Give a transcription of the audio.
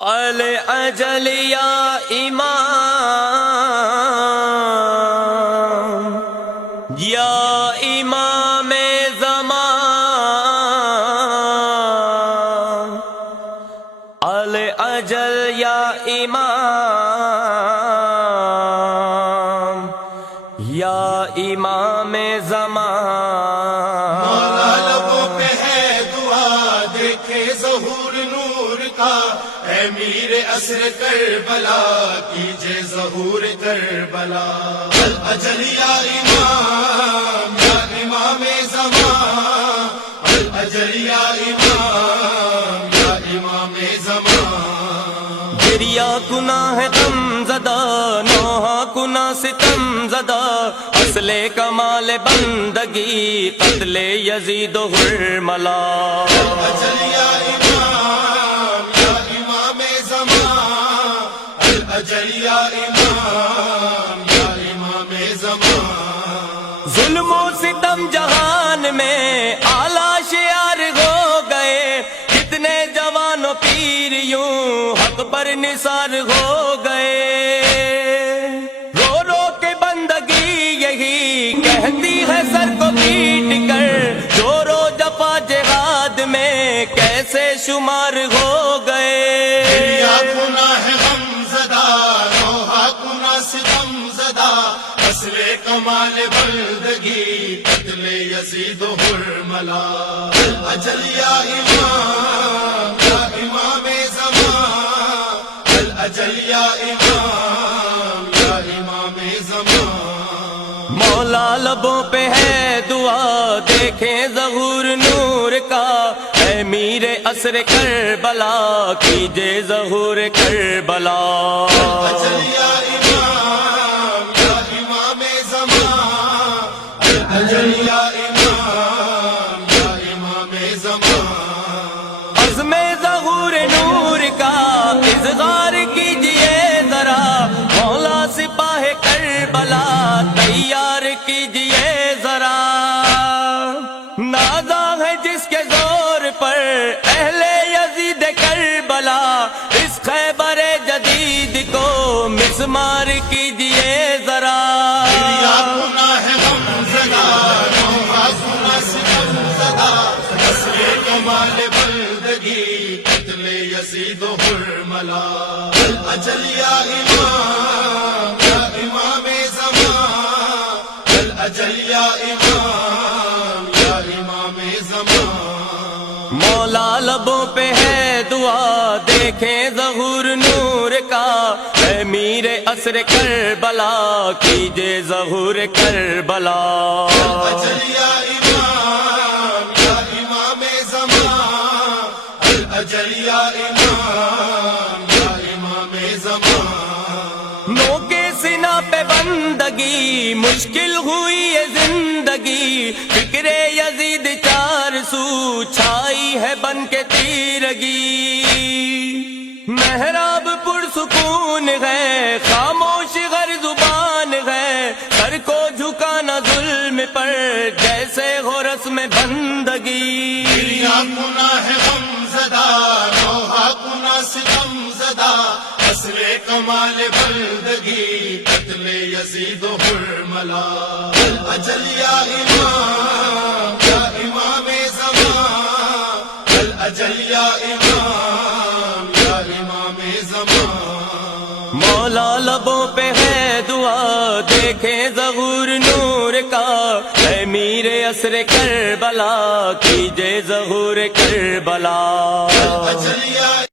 الاجل یا امام یا امام زمان، الاجل یا امام یا امام زمان۔ مولا لبوں پہ ہے دعا دیکھے ظہور نور کا، اے میر عصر کربلا کیجے ظہور کربلا۔ الاجل یا امام یا امام زمان، الاجل یا امام یا امام زمان۔ گریا گناہ غم زدہ، نوحہ گناہ ستم زدہ، اصل کمال بندگی قتل یزید و حرملا۔ الاجل یا امام یا امام زمان، الاجل یا امام یا امام زمان۔ ظلم و ستم جہان میں اعلیٰ شعار ہو گئے، کتنے جوان و پیر یوں حق پر نثار ہو گئے۔ رو رو کے بندگی یہی کہتی ہے سر کو پیٹ کر، زورو جفا جہاد میں کیسے شمار ہو گئے۔ یا گناہ غم زدہ، نوحہ گناہ ستم زدہ، اصل کمال بندگی قتل یزید و حرملا۔ الاجل یا امام یا امام زمان، الاجل یا امام یا امام زمان۔ مولا لبوں پہ ہے دعا دیکھیں ظہور نور کا، اے میر عصر کربلا کیجے ظہور کربلا۔ الاجل یا امام یا امام زمان، الاجل یا امام یا امام زمان۔ عزم ظہور نور کا اظہار کیجئے ذرا، مولا سپاہ کربلا تیار کیجئے ذرا۔ نازا ہے جس کے زور پر اہل یزید کربلا، اس خیبر جدید کو مسمار کیجئے ذرا۔ یا گناہ غم زدہ، نوحہ گناہ ستم زدہ، اصل کمال بندگی قتل یزید و حرملا۔ الاجل یا امام یا امام زمان، الاجل یا امام یا امام زمان۔ مولا لبوں پہ ہے دعا دیکھیں ظہور نور کا، اے میر عصر کربلا کیجے ظہور کربلا۔ الاجل یا امام یا امام زمان، الاجل یا امام یا امام زمان۔ نو کے سینہ پہ بندگی مشکل ہوئی ہے زندگی، فکر یزید چار سو چھائی ہے بن کے تیرگی۔ محراب پرسکون ہے، خاموش غیر زبان ہے، سر کو جھکانا ظلم پر جیسے ہو رسم بندگی۔ یا گناہ غم زدہ، نوحہ گناہ ستم زدہ، اصل کمال بندگی قتل یزید و حرملا۔ الاجل یا امام یا امام زمان، الاجل یا امام یا امام زمان۔ مولا لبوں پہ ہے دعا دیکھیں ظہور نور کا، اے میر عصر کربلا کیجے ظہور کربلا۔ الاجل یا